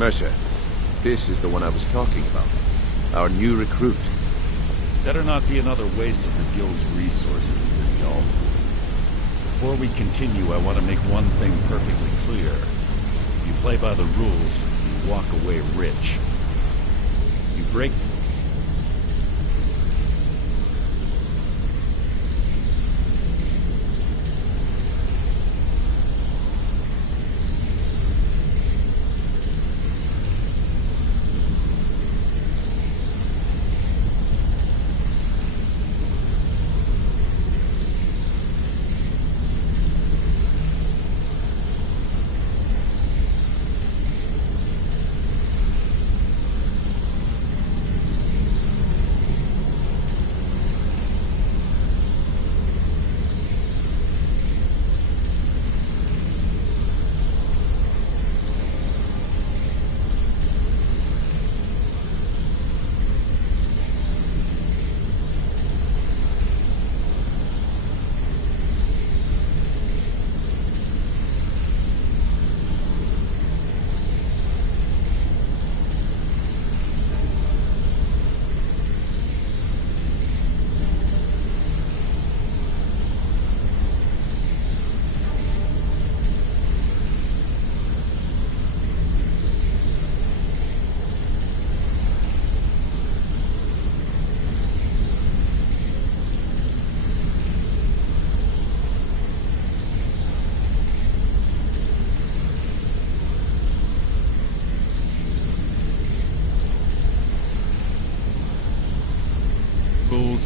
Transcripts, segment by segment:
Mercer, this is the one I was talking about. Our new recruit. This better not be another waste of the guild's resources, y'all. Before we continue, I want to make one thing perfectly clear. If you play by the rules, you walk away rich. You break...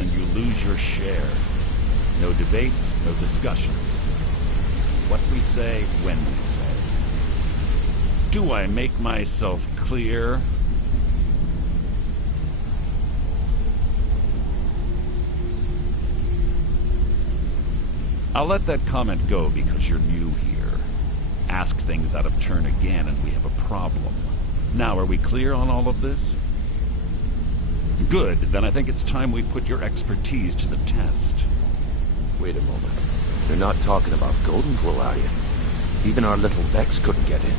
and you lose your share. No debates, no discussions. What we say, when we say. Do I make myself clear? I'll let that comment go because you're new here. Ask things out of turn again and we have a problem. Now, are we clear on all of this? Good, then I think it's time we put your expertise to the test. Wait a moment. You're not talking about Golden Glow, are you? Even our little Vex couldn't get in.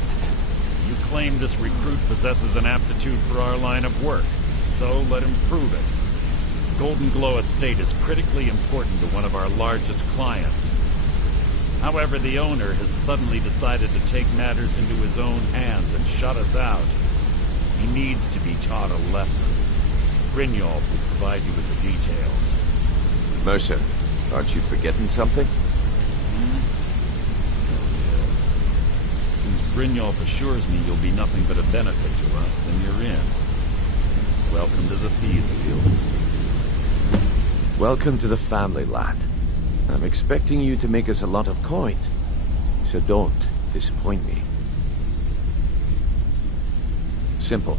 You claim this recruit possesses an aptitude for our line of work, so let him prove it. Golden Glow Estate is critically important to one of our largest clients. However, the owner has suddenly decided to take matters into his own hands and shut us out. He needs to be taught a lesson. Brynjolf will provide you with the details. Mercer, aren't you forgetting something? Oh, yes. Since Brynjolf assures me you'll be nothing but a benefit to us, then you're in. Welcome to the Thieve Guild. Welcome to the family, lad. I'm expecting you to make us a lot of coin, so don't disappoint me. Simple.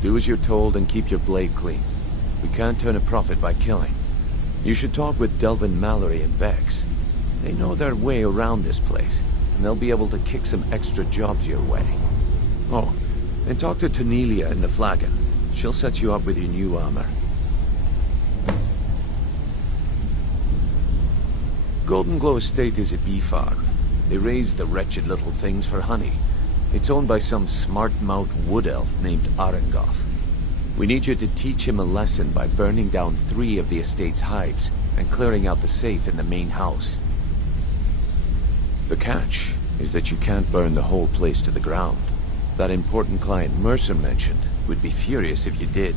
Do as you're told and keep your blade clean. We can't turn a profit by killing. You should talk with Delvin Mallory and Vex. They know their way around this place, and they'll be able to kick some extra jobs your way. Oh, and talk to Tanelia in the Flagon. She'll set you up with your new armor. Golden Glow Estate is a bee farm. They raise the wretched little things for honey. It's owned by some smart-mouthed wood elf named Arengoth. We need you to teach him a lesson by burning down 3 of the estate's hives and clearing out the safe in the main house. The catch is that you can't burn the whole place to the ground. That important client Mercer mentioned would be furious if you did.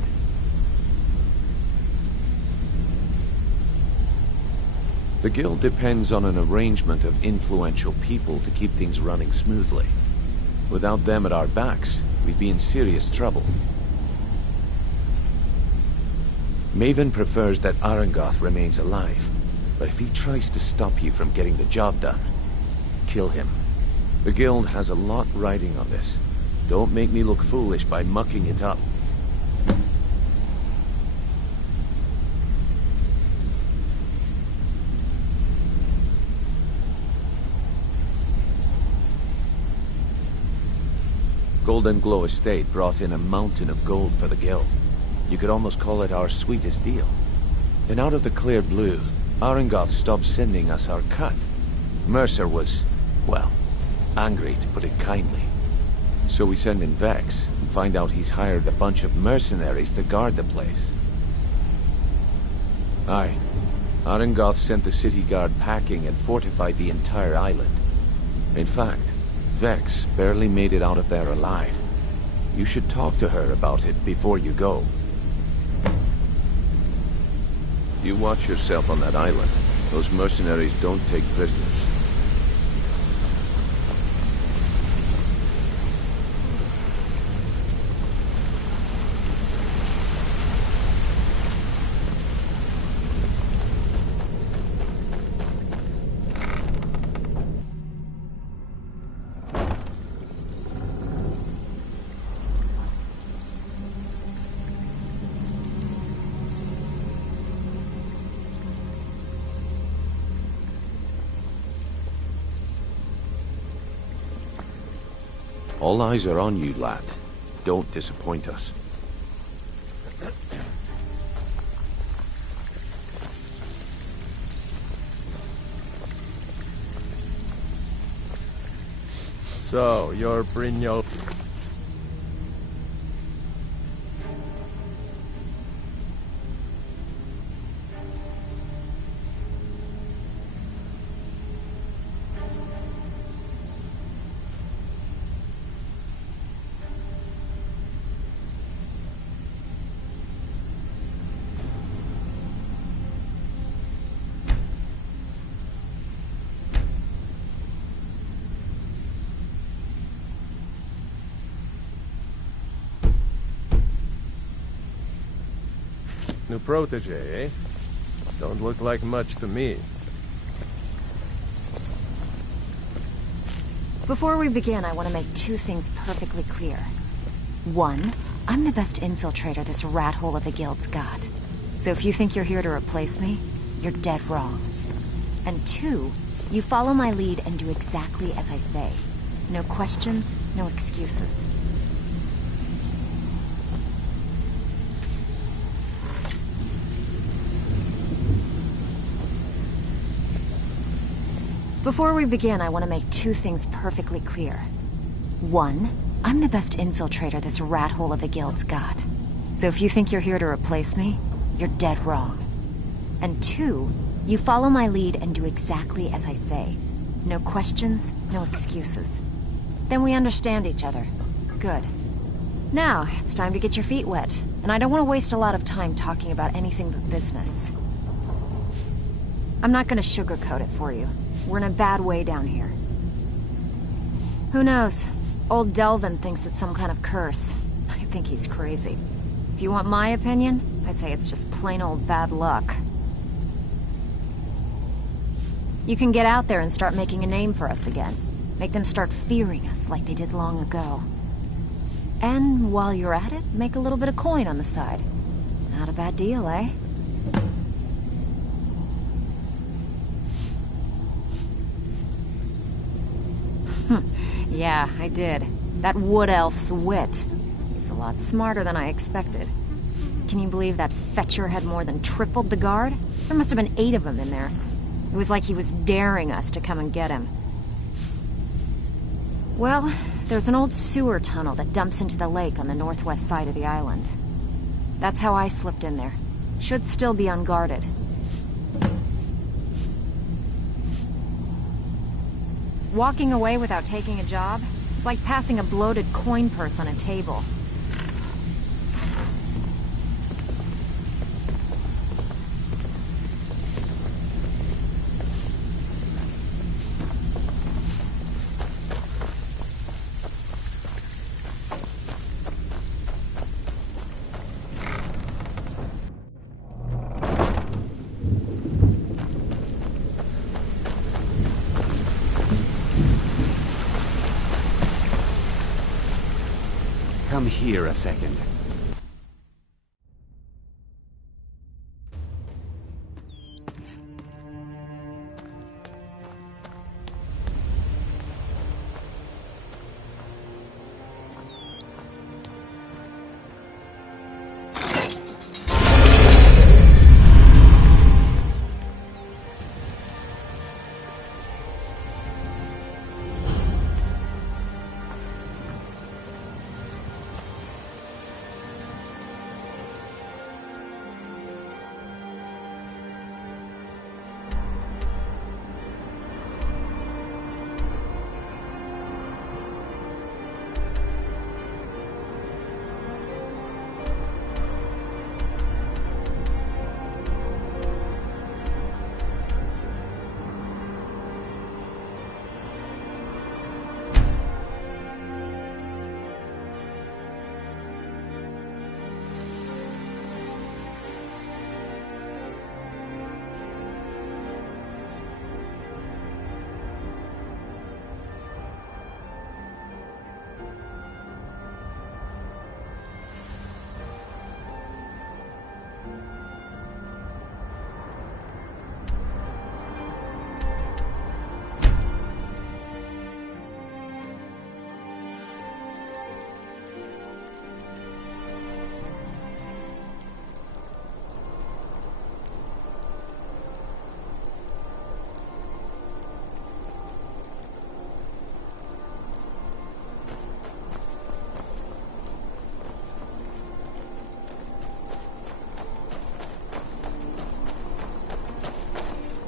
The guild depends on an arrangement of influential people to keep things running smoothly. Without them at our backs, we'd be in serious trouble. Maven prefers that Arengoth remains alive, but if he tries to stop you from getting the job done, kill him. The guild has a lot riding on this. Don't make me look foolish by mucking it up. Golden Glow Estate brought in a mountain of gold for the guild. You could almost call it our sweetest deal. And out of the clear blue, Arengoth stopped sending us our cut. Mercer was, well, angry to put it kindly. So we send in Vex and find out he's hired a bunch of mercenaries to guard the place. Aye. Arengoth sent the city guard packing and fortified the entire island. In fact, Vex barely made it out of there alive. You should talk to her about it before you go. You watch yourself on that island. Those mercenaries don't take prisoners. All eyes are on you, lad. Don't disappoint us. So, you're Brynjolf. New protege, eh? Don't look like much to me. Before we begin, I want to make two things perfectly clear. One, I'm the best infiltrator this rat hole of a guild's got. So if you think you're here to replace me, you're dead wrong. And two, you follow my lead and do exactly as I say. No questions, no excuses. Before we begin, I want to make two things perfectly clear. One, I'm the best infiltrator this rat hole of a guild's got. So if you think you're here to replace me, you're dead wrong. And two, you follow my lead and do exactly as I say. No questions, no excuses. Then we understand each other. Good. Now, it's time to get your feet wet. And I don't want to waste a lot of time talking about anything but business. I'm not going to sugarcoat it for you. We're in a bad way down here. Who knows? Old Delvin thinks it's some kind of curse. I think he's crazy. If you want my opinion, I'd say it's just plain old bad luck. You can get out there and start making a name for us again. Make them start fearing us like they did long ago. And while you're at it, make a little bit of coin on the side. Not a bad deal, eh? Yeah, I did. That wood elf's wit. He's a lot smarter than I expected. Can you believe that fetcher had more than tripled the guard? There must have been 8 of them in there. It was like he was daring us to come and get him. Well, there's an old sewer tunnel that dumps into the lake on the northwest side of the island. That's how I slipped in there. Should still be unguarded. Walking away without taking a job? It's like passing a bloated coin purse on a table. Come here a second.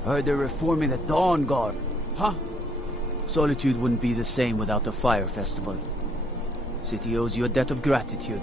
Heard they're reforming the Dawn Guard. Huh? Solitude wouldn't be the same without the Fire Festival. City owes you a debt of gratitude.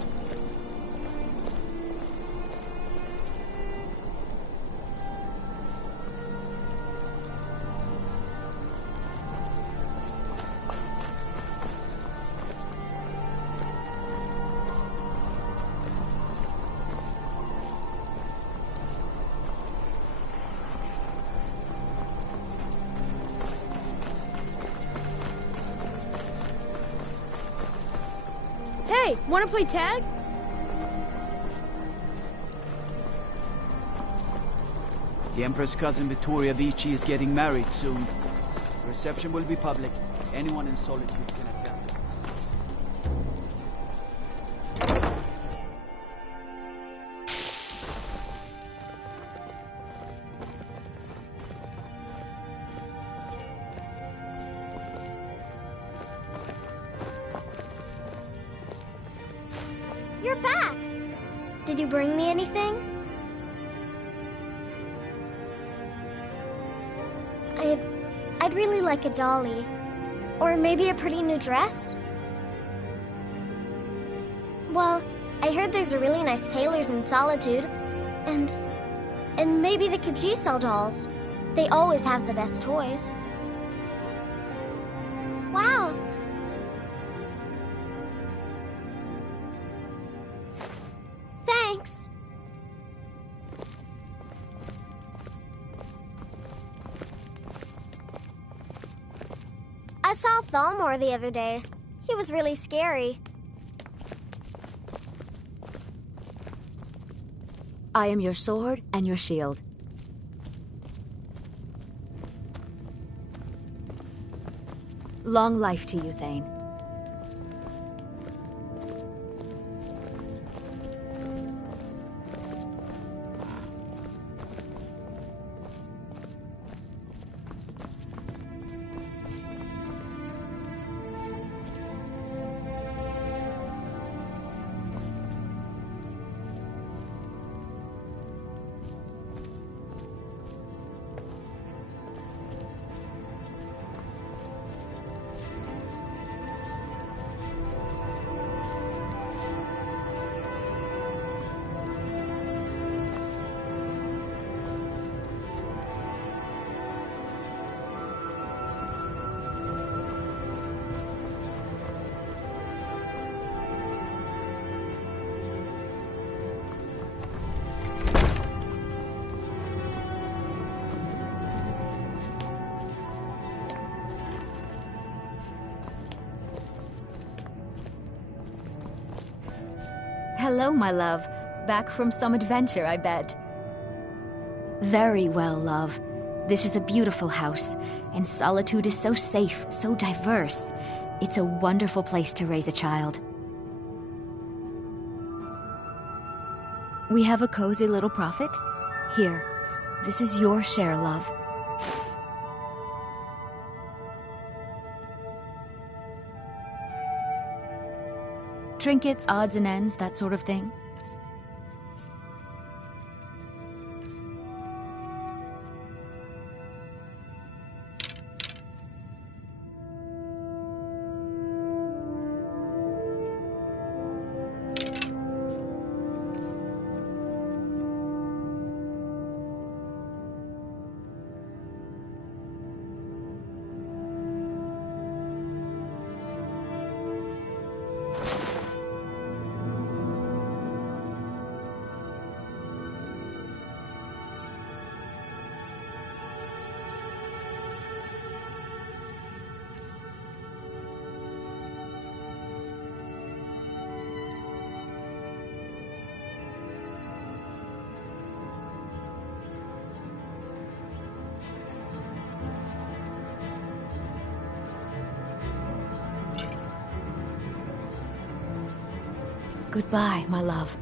Hey, wanna play tag? The Empress' cousin Vittoria Vici is getting married soon. The reception will be public. Anyone in Solitude can attend. You're back! Did you bring me anything? I'd really like a dolly. Or maybe a pretty new dress? Well, I heard there's a really nice tailor's in Solitude. And maybe the Khajiit sell dolls. They always have the best toys. Wow! Thanks! I saw Thalmor the other day. He was really scary. I am your sword and your shield. Long life to you, Thane. Hello, my love. Back from some adventure, I bet. Very well, love. This is a beautiful house, and Solitude is so safe, so diverse. It's a wonderful place to raise a child. We have a cozy little profit. Here, this is your share, love. Trinkets, odds and ends, that sort of thing. Goodbye, my love.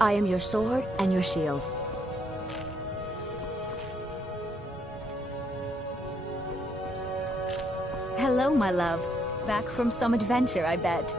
I am your sword and your shield. Hello, my love. Back from some adventure, I bet.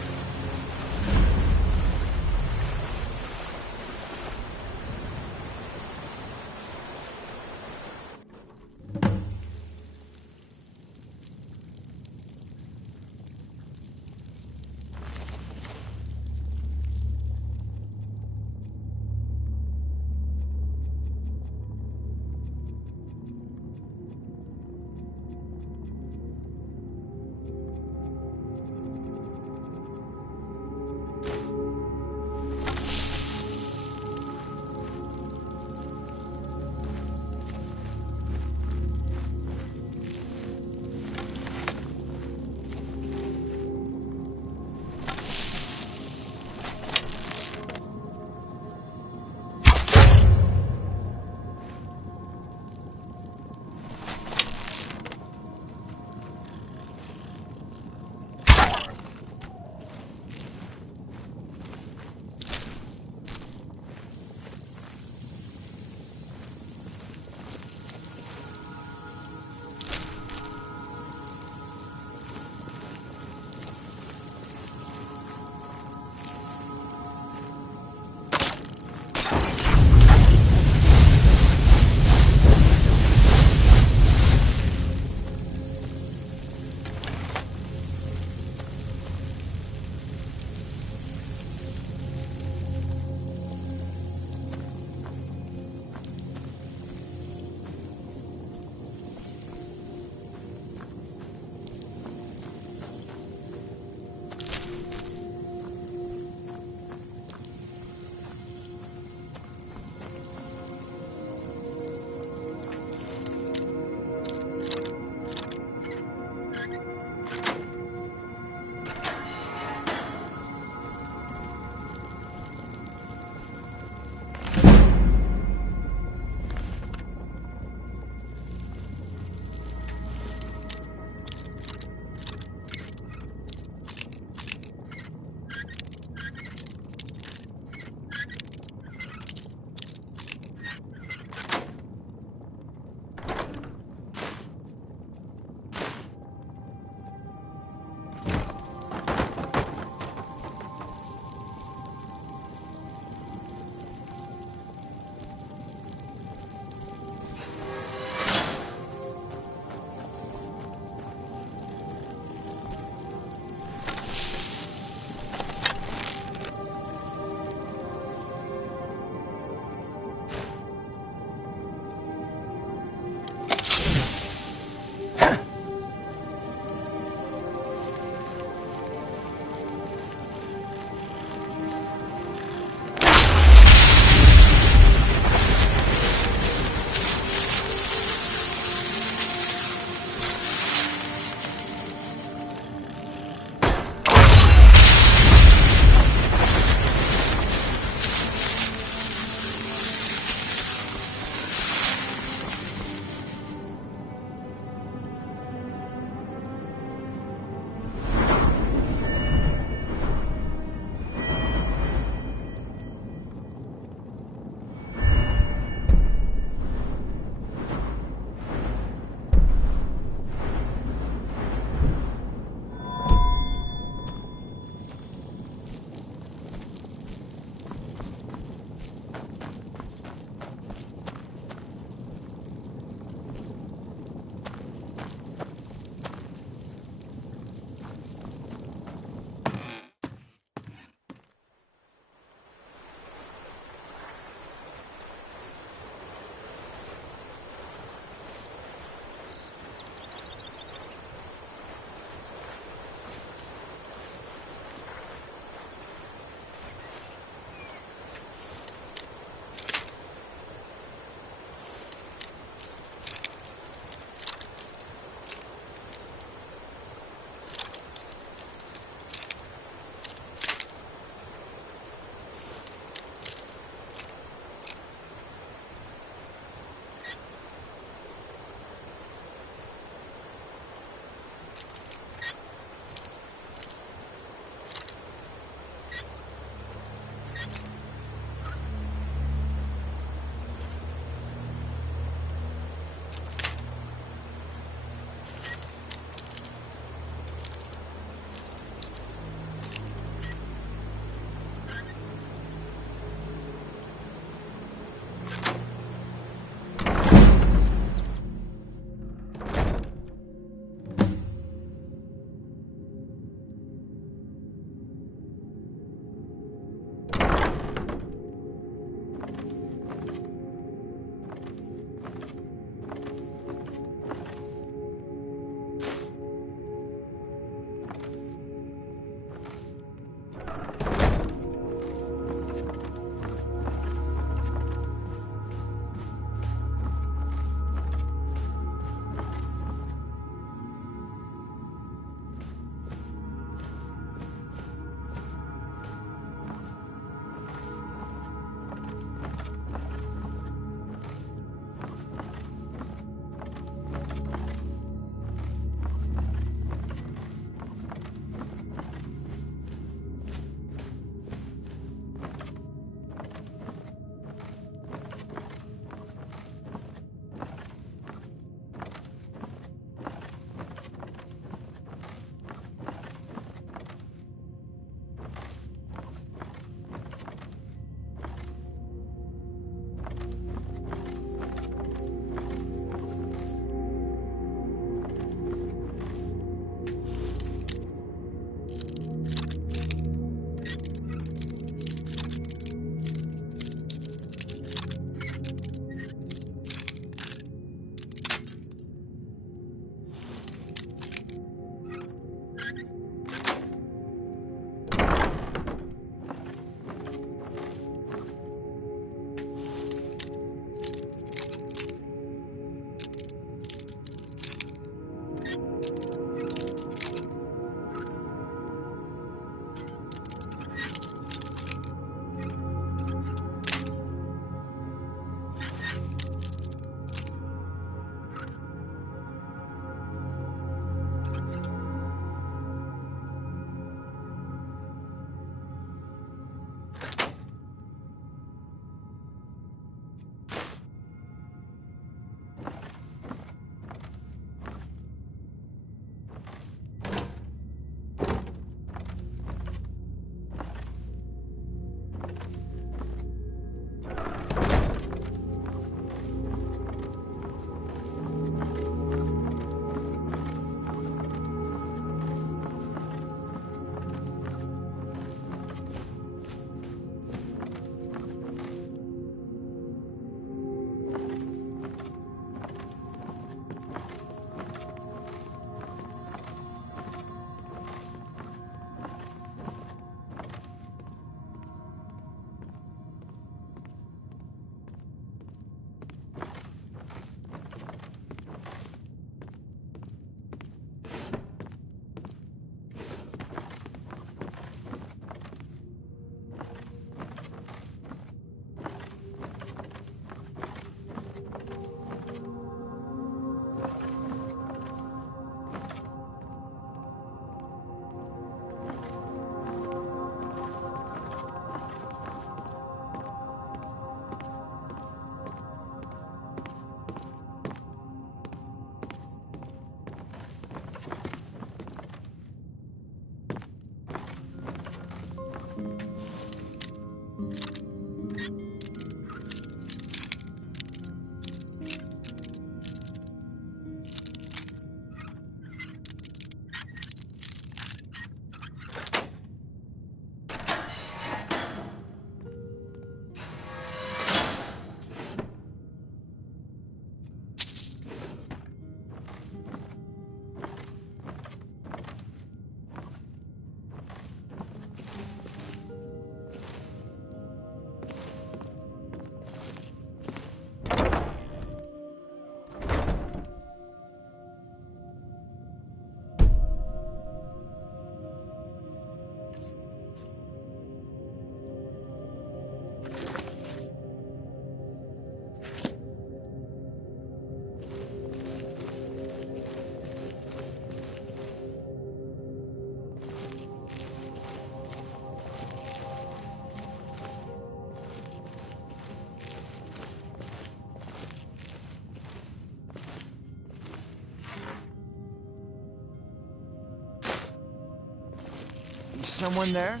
Someone there?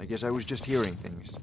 I guess I was just hearing things.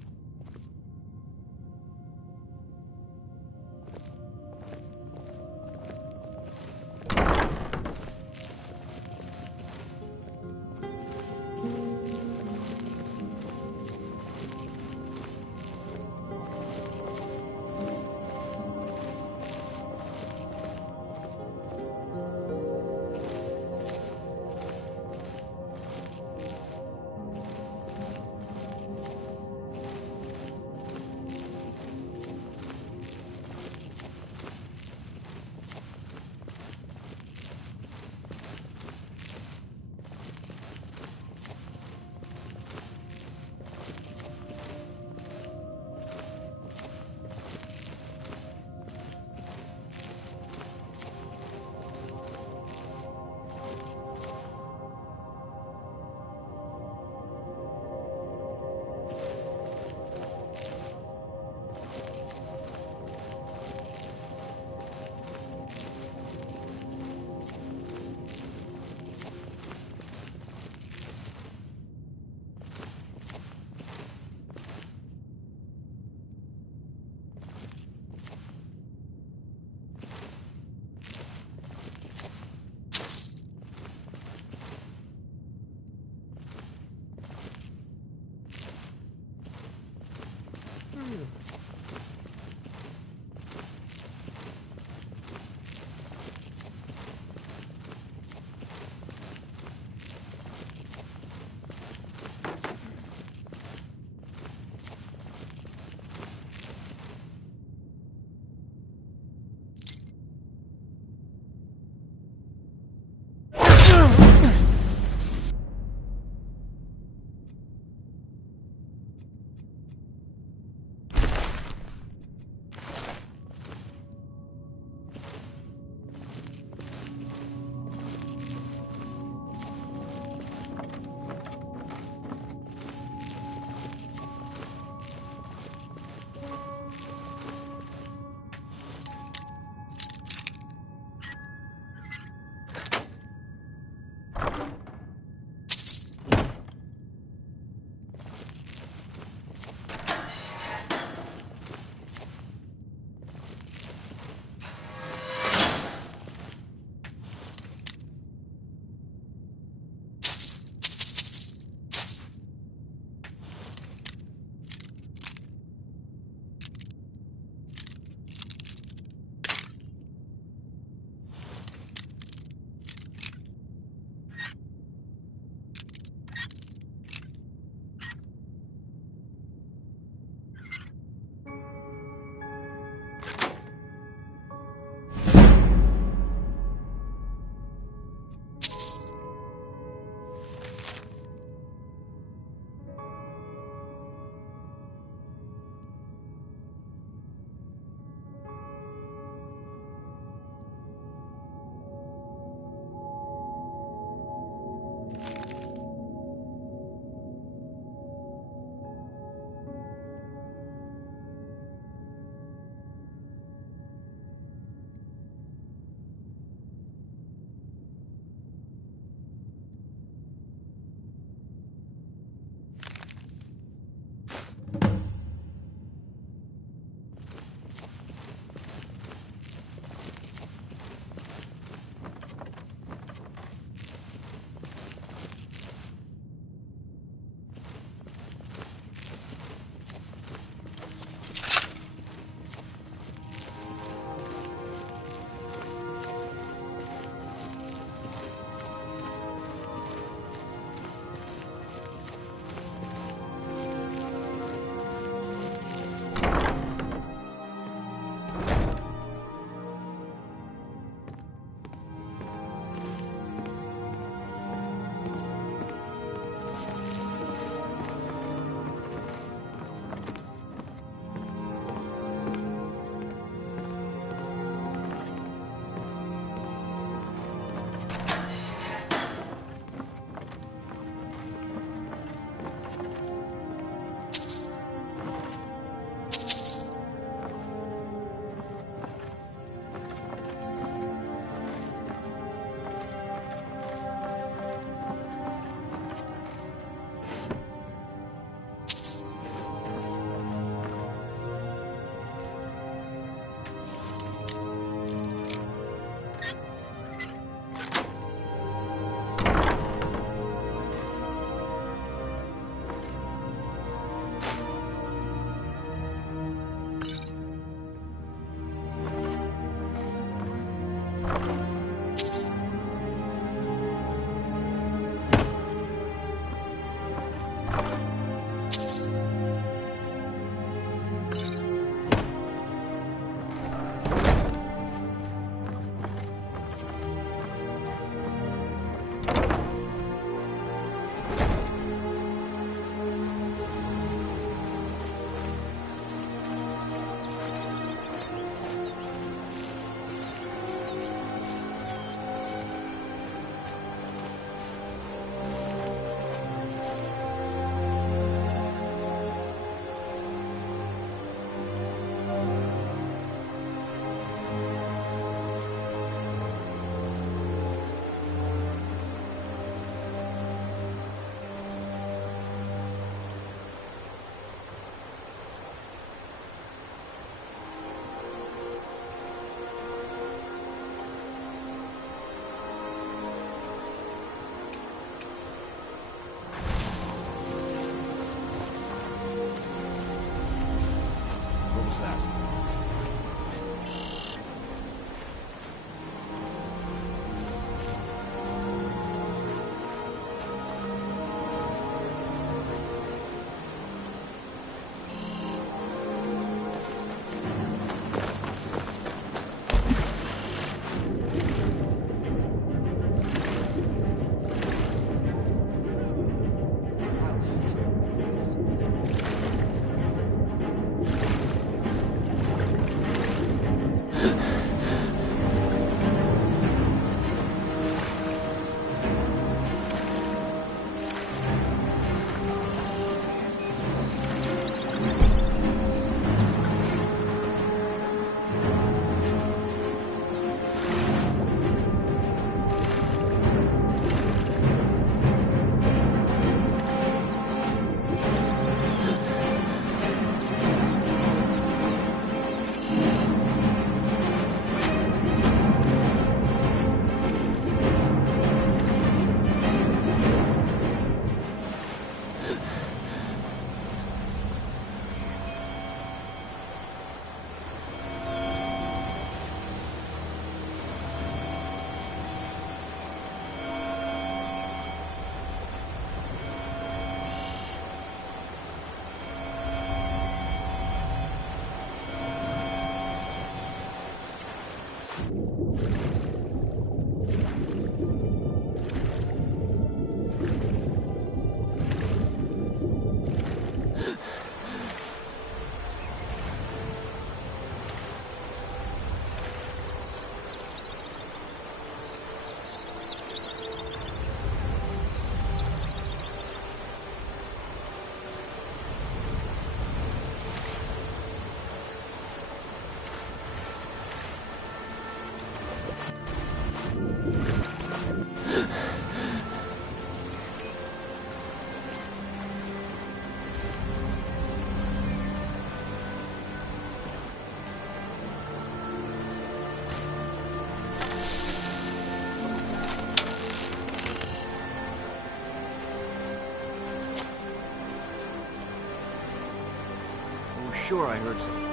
sure I heard something.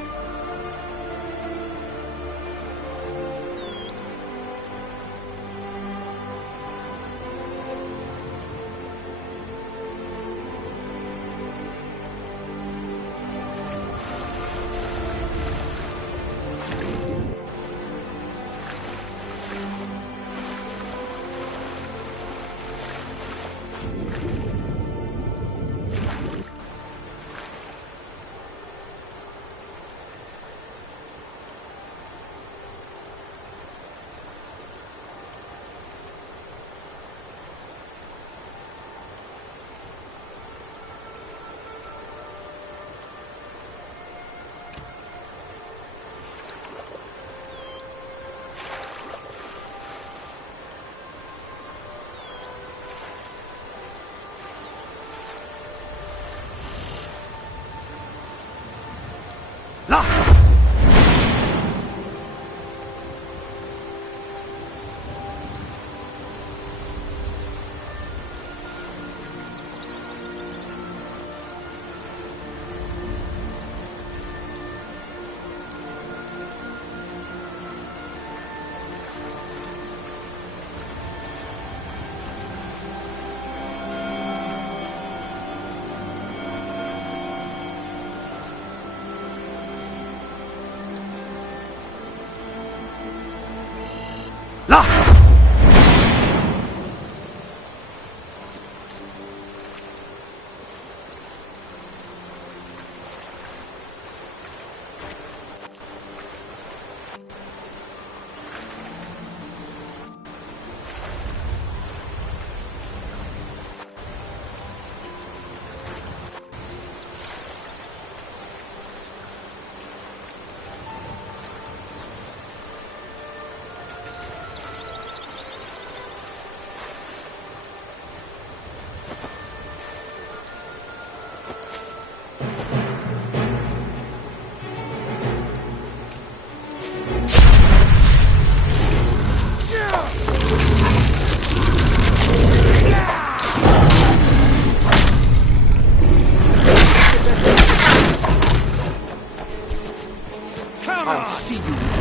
I'll see you.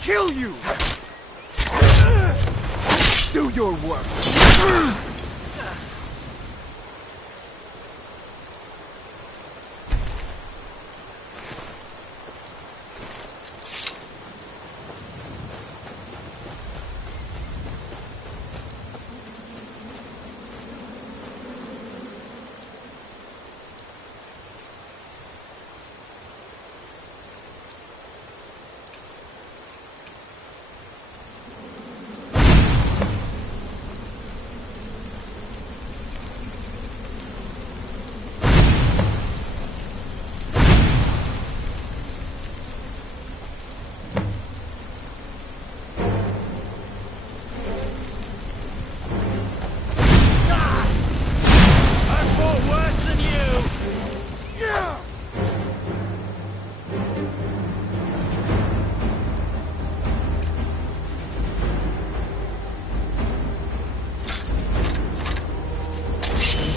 kill you! Do your work!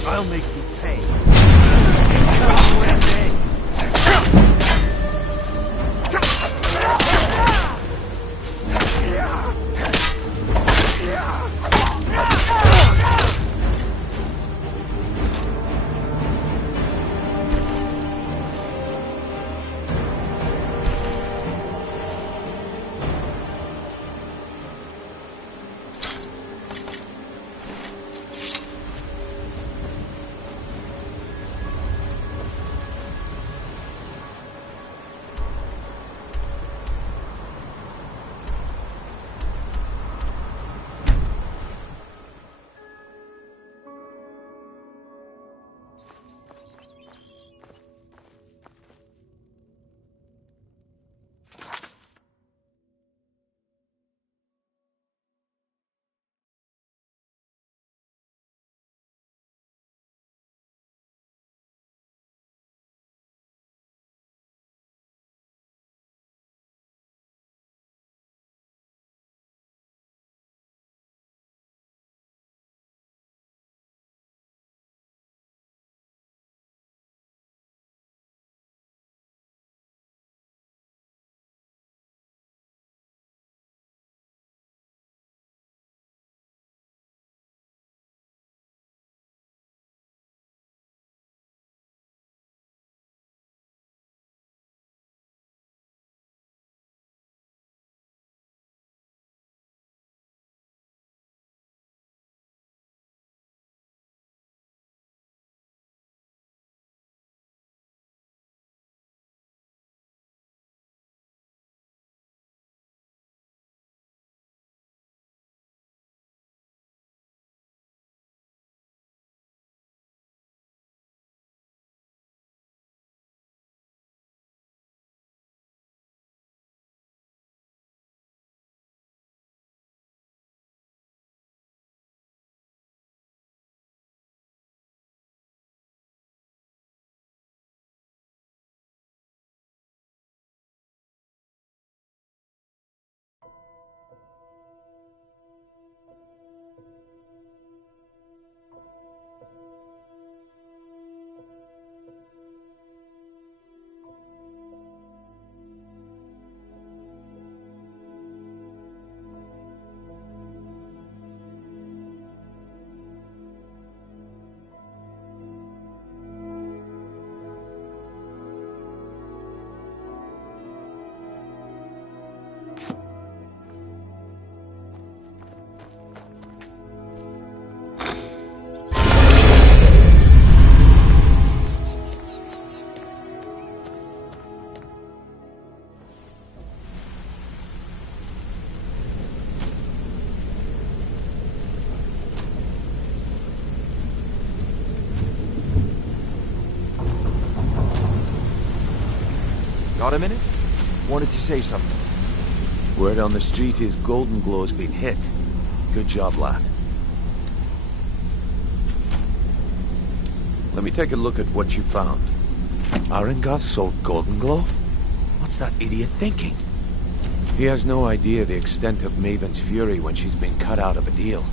I'll make you pay. Come with this! Got a minute? Wanted to say something. Word on the street is Golden Glow's been hit. Good job, lad. Let me take a look at what you found. Arengoth sold Golden Glow? What's that idiot thinking? He has no idea the extent of Maven's fury when she's been cut out of a deal.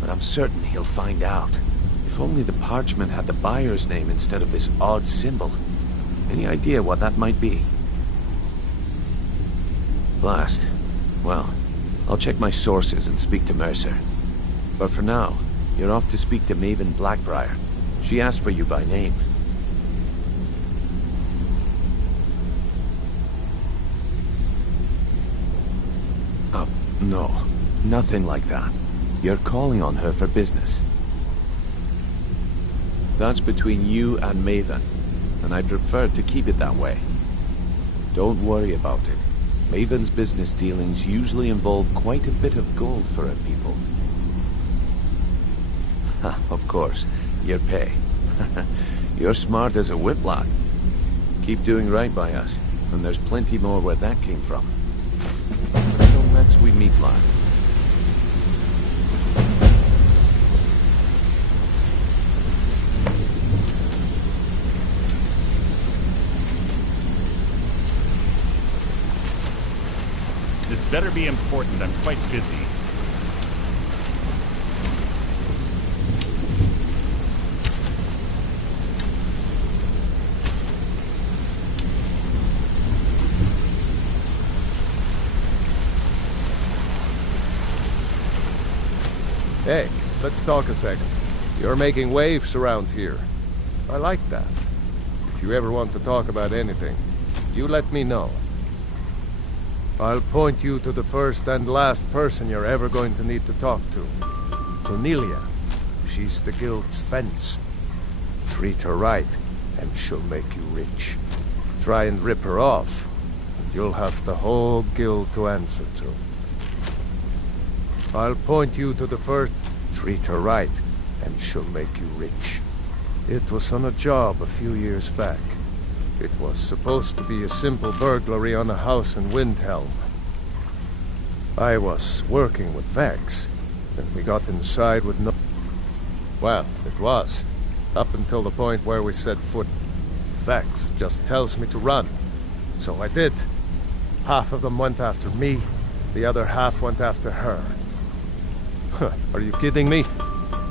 But I'm certain he'll find out. If only the parchment had the buyer's name instead of this odd symbol. Any idea what that might be? Blast. Well, I'll check my sources and speak to Mercer. But for now, you're off to speak to Maven Blackbriar. She asked for you by name. No. Nothing like that. You're calling on her for business. That's between you and Maven, and I'd prefer to keep it that way. Don't worry about it. Maven's business dealings usually involve quite a bit of gold for her people. Ha, of course. Your pay. You're smart as a whip, lad. Keep doing right by us, and there's plenty more where that came from. Until next we meet, lad. This better be important. I'm quite busy. Hey, let's talk a second. You're making waves around here. I like that. If you ever want to talk about anything, you let me know. I'll point you to the first and last person you're ever going to need to talk to. Cornelia. She's the guild's fence. Treat her right, and she'll make you rich. Try and rip her off, and you'll have the whole guild to answer to. I'll point you to the first. Treat her right, and she'll make you rich. It was on a job a few years back. It was supposed to be a simple burglary on a house in Windhelm. I was working with Vex, and we got inside with no... Well, it was. Up until the point where we set foot. Vex just tells me to run. So I did. Half of them went after me, the other half went after her. Are you kidding me?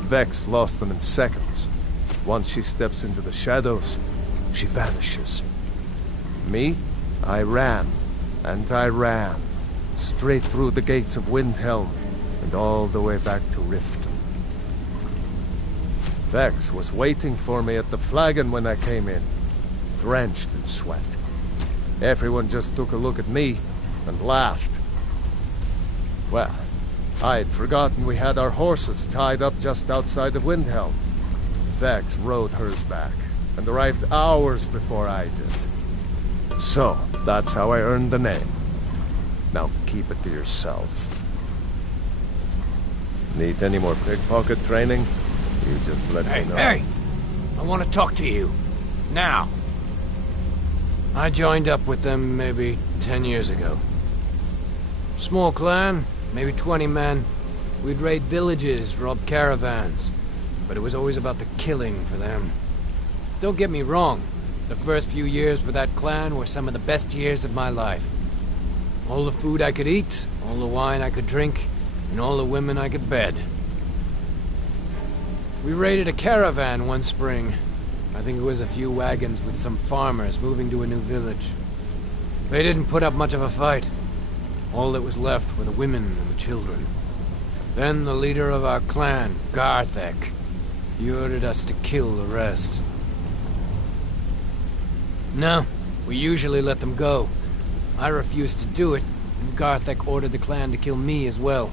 Vex lost them in seconds. Once she steps into the shadows, she vanishes. Me? I ran. And I ran. Straight through the gates of Windhelm, and all the way back to Riften. Vex was waiting for me at the flagon when I came in, drenched in sweat. Everyone just took a look at me and laughed. Well, I'd forgotten we had our horses tied up just outside of Windhelm. Vex rode hers back, and arrived hours before I did. So, that's how I earned the name. Now keep it to yourself. Need any more pickpocket training? You just let me know. Hey! I want to talk to you. Now! I joined up with them maybe 10 years ago. Small clan, maybe 20 men. We'd raid villages, rob caravans. But it was always about the killing for them. Don't get me wrong. The first few years with that clan were some of the best years of my life. All the food I could eat, all the wine I could drink, and all the women I could bed. We raided a caravan one spring. I think it was a few wagons with some farmers moving to a new village. They didn't put up much of a fight. All that was left were the women and the children. Then the leader of our clan, Garthek, he ordered us to kill the rest. No, we usually let them go. I refused to do it, and Garthek ordered the clan to kill me as well.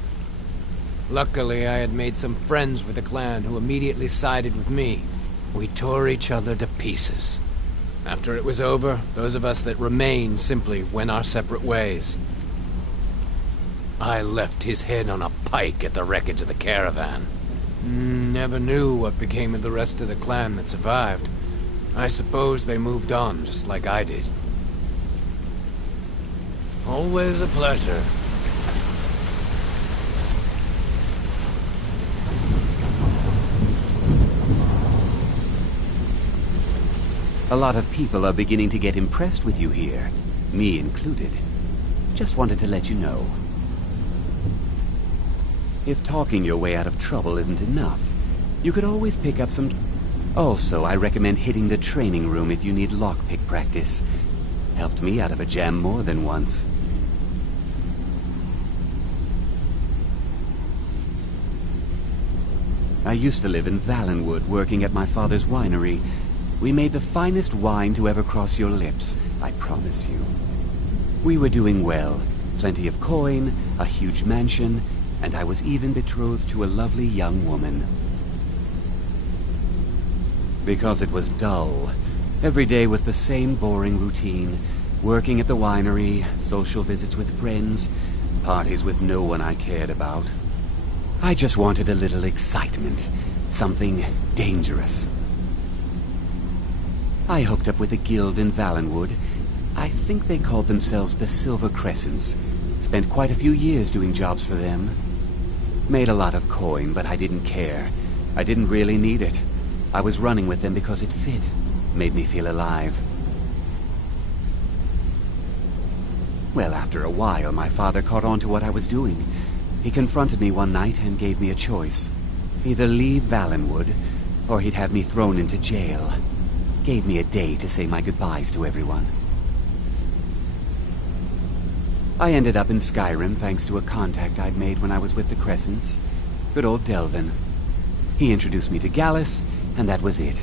Luckily, I had made some friends with the clan who immediately sided with me. We tore each other to pieces. After it was over, those of us that remained simply went our separate ways. I left his head on a pike at the wreckage of the caravan. Never knew what became of the rest of the clan that survived. I suppose they moved on, just like I did. Always a pleasure. A lot of people are beginning to get impressed with you here, me included. Just wanted to let you know. If talking your way out of trouble isn't enough, you could always pick up some... Also, I recommend hitting the training room if you need lockpick practice. Helped me out of a jam more than once. I used to live in Valenwood, working at my father's winery. We made the finest wine to ever cross your lips, I promise you. We were doing well. Plenty of coin, a huge mansion, and I was even betrothed to a lovely young woman. Because it was dull. Every day was the same boring routine. Working at the winery, social visits with friends, parties with no one I cared about. I just wanted a little excitement. Something dangerous. I hooked up with a guild in Valenwood. I think they called themselves the Silver Crescents. Spent quite a few years doing jobs for them. Made a lot of coin, but I didn't care. I didn't really need it. I was running with them because it fit. Made me feel alive. Well, after a while, my father caught on to what I was doing. He confronted me one night and gave me a choice. Either leave Valenwood, or he'd have me thrown into jail. Gave me a day to say my goodbyes to everyone. I ended up in Skyrim thanks to a contact I'd made when I was with the Crescents. Good old Delvin. He introduced me to Gallus, and that was it.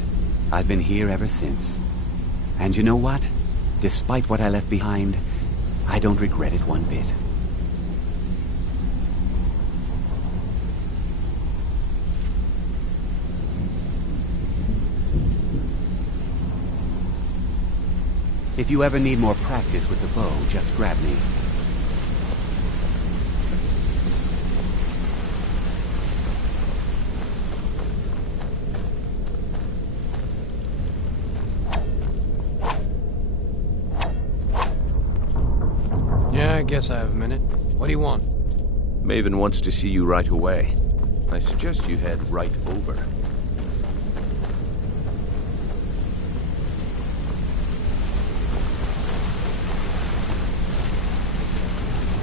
I've been here ever since. And you know what? Despite what I left behind, I don't regret it one bit. If you ever need more practice with the bow, just grab me. Yeah, I guess I have a minute. What do you want? Maven wants to see you right away. I suggest you head right over.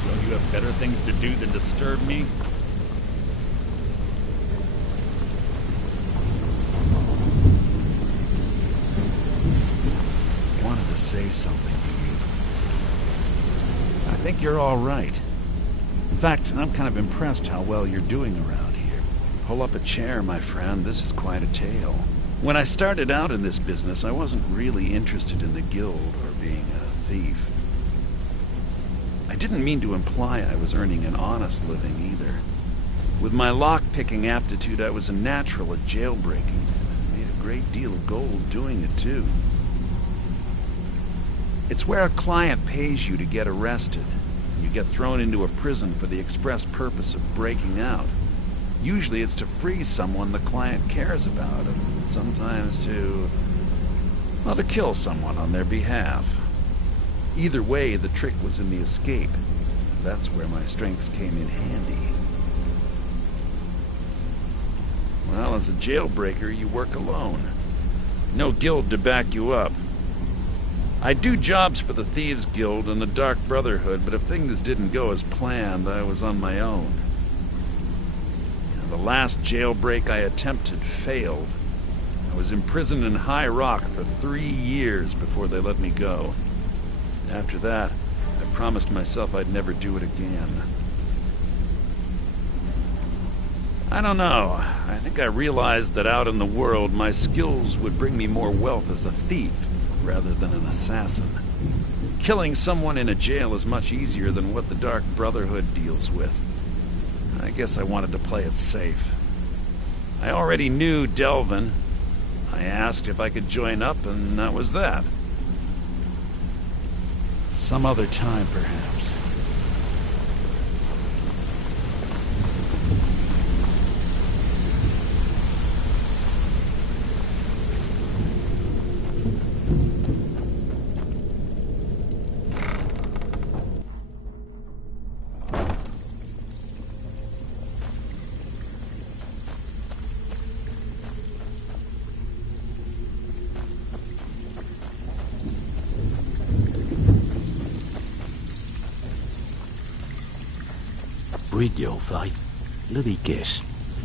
Don't you have better things to do than disturb me? I wanted to say something to you. I think you're all right. In fact, I'm kind of impressed how well you're doing around here. Pull up a chair, my friend. This is quite a tale. When I started out in this business, I wasn't really interested in the guild or being a thief. I didn't mean to imply I was earning an honest living either. With my lock-picking aptitude, I was a natural at jailbreaking. I made a great deal of gold doing it, too. It's where a client pays you to get arrested. You get thrown into a prison for the express purpose of breaking out. Usually it's to free someone the client cares about, and sometimes to kill someone on their behalf. Either way, the trick was in the escape. That's where my strengths came in handy. Well, as a jailbreaker, you work alone. No guild to back you up. I do jobs for the Thieves Guild and the Dark Brotherhood, but if things didn't go as planned, I was on my own. The last jailbreak I attempted failed. I was imprisoned in High Rock for 3 years before they let me go. After that, I promised myself I'd never do it again. I don't know. I think I realized that out in the world, my skills would bring me more wealth as a thief rather than an assassin. Killing someone in a jail is much easier than what the Dark Brotherhood deals with. I guess I wanted to play it safe. I already knew Delvin. I asked if I could join up, and that was that. Some other time, perhaps. Brynjolf, eh? Let me guess.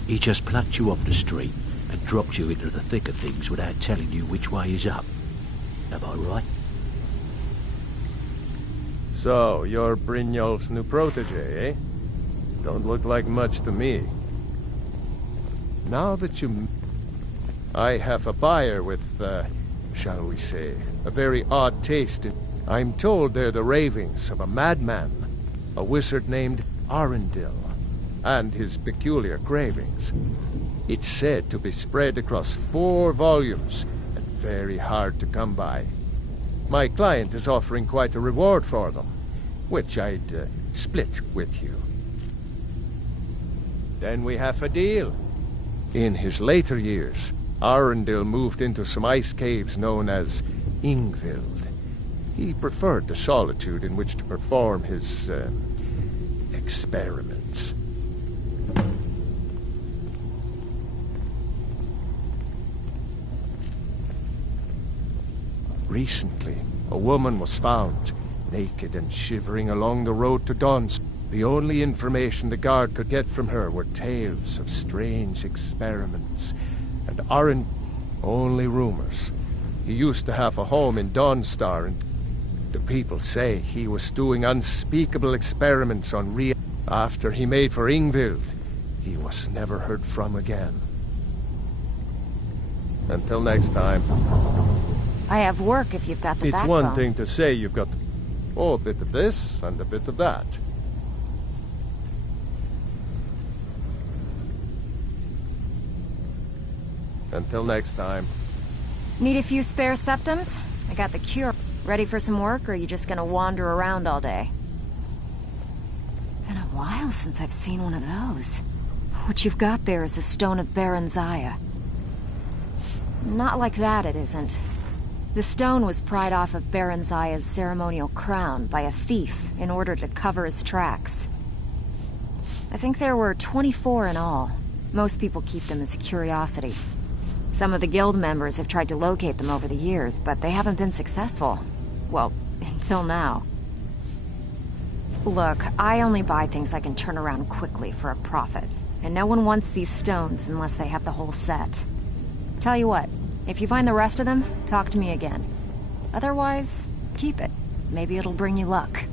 He just plucked you off the street and dropped you into the thick of things without telling you which way is up. Am I right? So, you're Brynjolf's new protege, eh? Don't look like much to me. Now that you... I have a buyer with, shall we say, a very odd taste. I'm told they're the ravings of a madman, a wizard named Arundel, and his peculiar cravings. It's said to be spread across 4 volumes, and very hard to come by. My client is offering quite a reward for them, which I'd split with you. Then we have a deal. In his later years, Arundel moved into some ice caves known as Ingvild. He preferred the solitude in which to perform his, experiments. Recently, a woman was found, naked and shivering along the road to Dawn's. The only information the guard could get from her were tales of strange experiments, and aren't only rumors. He used to have a home in Dawnstar, and the people say he was doing unspeakable experiments on real. After he made for Ingvild, he was never heard from again. Until next time. I have work if you've got the It's backbone. one thing to say you've got a bit of this and a bit of that. Until next time. Need a few spare septums? I got the cure. Ready for some work, or are you just gonna wander around all day? Been a while since I've seen one of those. What you've got there is a stone of Baron Zaya. Not like that, it isn't. The stone was pried off of Baron Zaya's ceremonial crown by a thief in order to cover his tracks. I think there were 24 in all. Most people keep them as a curiosity. Some of the guild members have tried to locate them over the years, but they haven't been successful. Well, until now. Look, I only buy things I can turn around quickly for a profit, and no one wants these stones unless they have the whole set. Tell you what, if you find the rest of them, talk to me again. Otherwise, keep it. Maybe it'll bring you luck.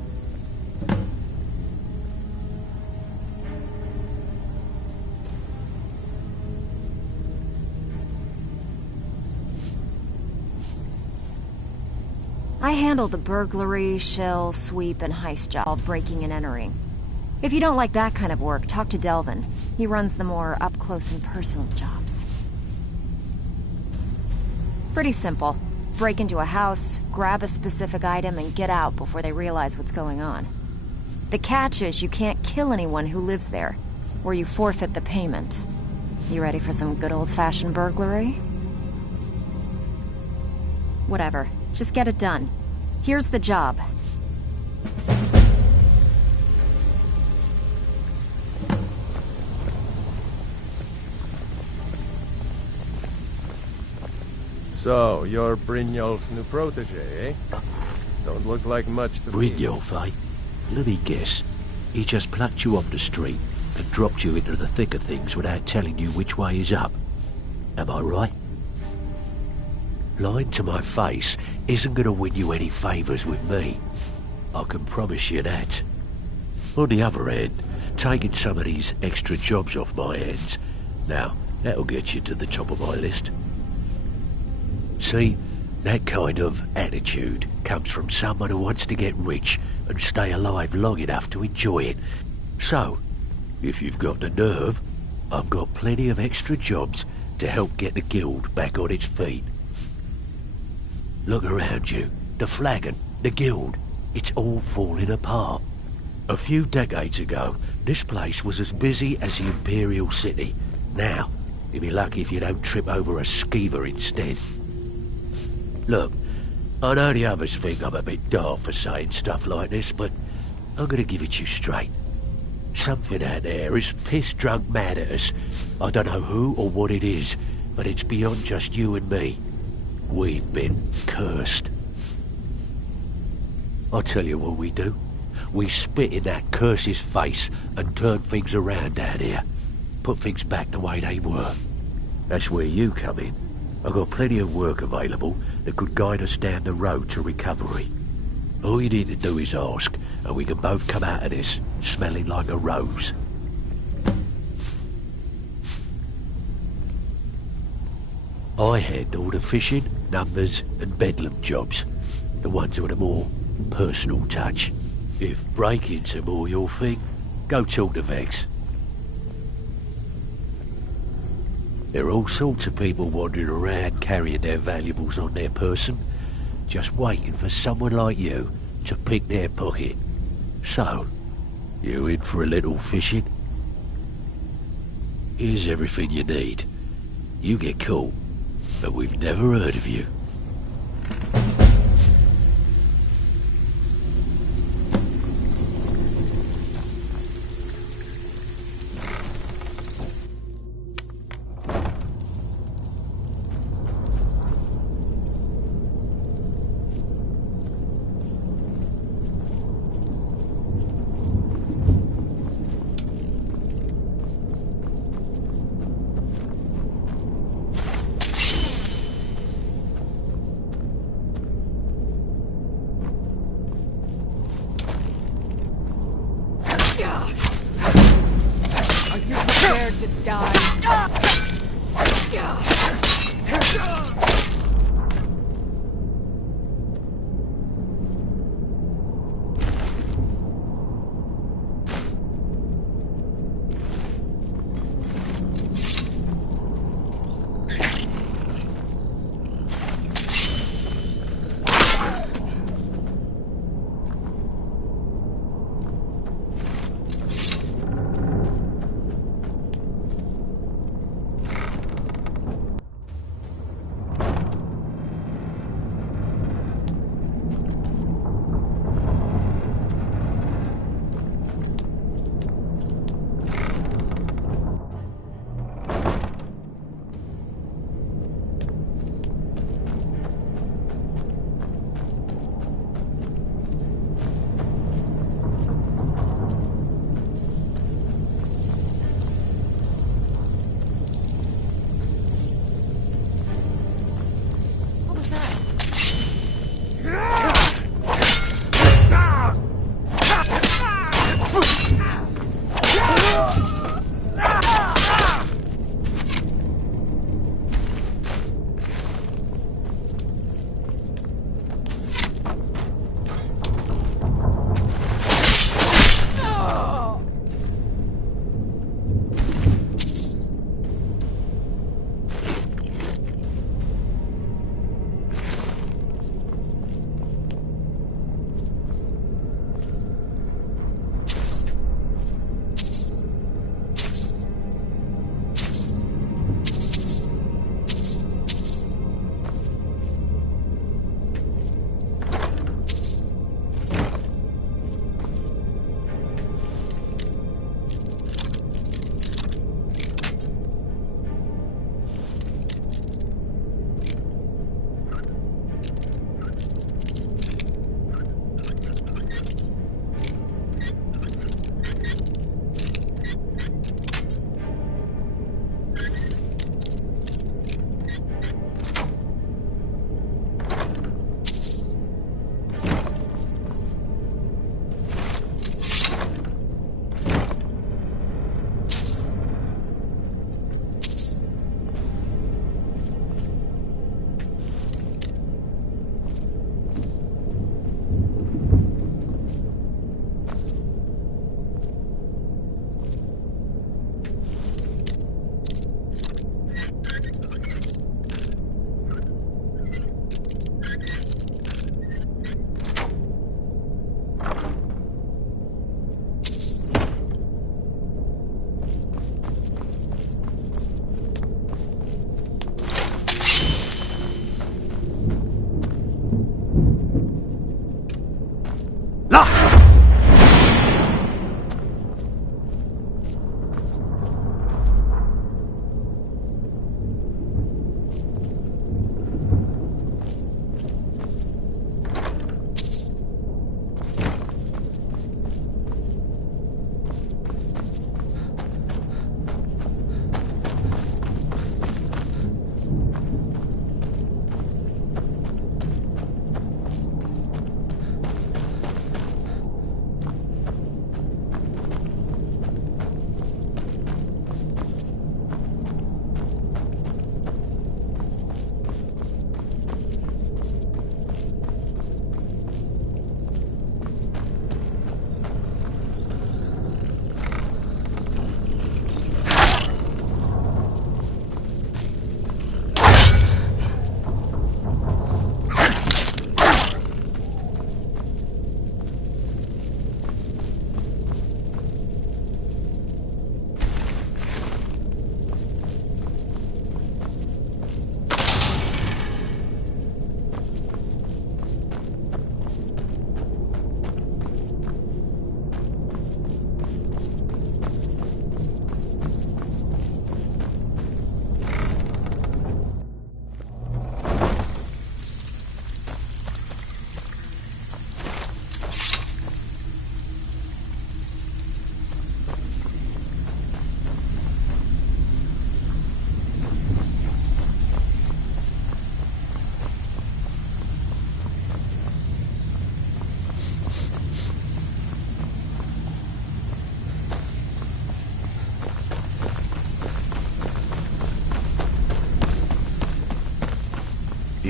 I handle the burglary, shell, sweep, and heist job, breaking and entering. If you don't like that kind of work, talk to Delvin. He runs the more up-close and personal jobs. Pretty simple. Break into a house, grab a specific item, and get out before they realize what's going on. The catch is you can't kill anyone who lives there, or you forfeit the payment. You ready for some good old-fashioned burglary? Whatever. Just get it done. Here's the job. So, you're Brynjolf's new protege, eh? Don't look like much to me. Brynjolf, eh? Let me guess. He just plucked you off the street and dropped you into the thick of things without telling you which way is up. Am I right? Lying to my face isn't going to win you any favours with me. I can promise you that. On the other hand, taking some of these extra jobs off my hands, now, that'll get you to the top of my list. See, that kind of attitude comes from someone who wants to get rich and stay alive long enough to enjoy it. So, if you've got the nerve, I've got plenty of extra jobs to help get the guild back on its feet. Look around you. The flagon, the guild, it's all falling apart. A few decades ago, this place was as busy as the Imperial City. Now, you'll be lucky if you don't trip over a skeever instead. Look, I know the others think I'm a bit daft for saying stuff like this, but I'm gonna give it to you straight. Something out there is piss-drunk mad at us. I don't know who or what it is, but it's beyond just you and me. We've been cursed. I'll tell you what we do. We spit in that curse's face and turn things around down here. Put things back the way they were. That's where you come in. I've got plenty of work available that could guide us down the road to recovery. All you need to do is ask, and we can both come out of this smelling like a rose. I handle the fishing, numbers, and bedlam jobs. The ones with a more personal touch. If breaking's more your thing, go talk to Vex. There are all sorts of people wandering around carrying their valuables on their person, just waiting for someone like you to pick their pocket. So, you in for a little fishing? Here's everything you need. You get caught, but we've never heard of you.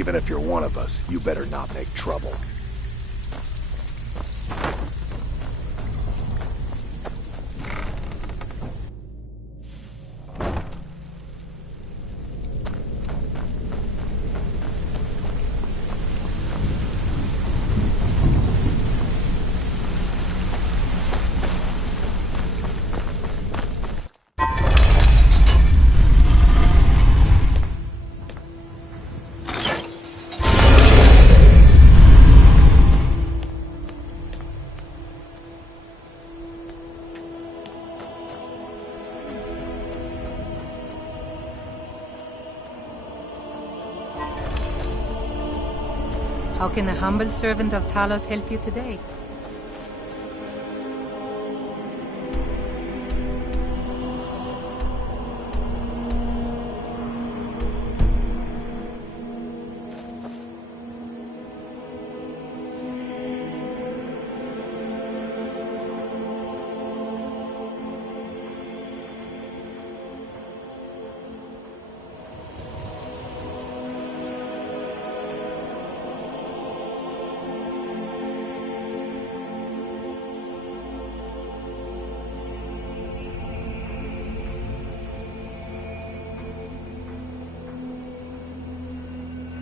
Even if you're one of us, you better not make trouble. How can the humble servant of Talos help you today?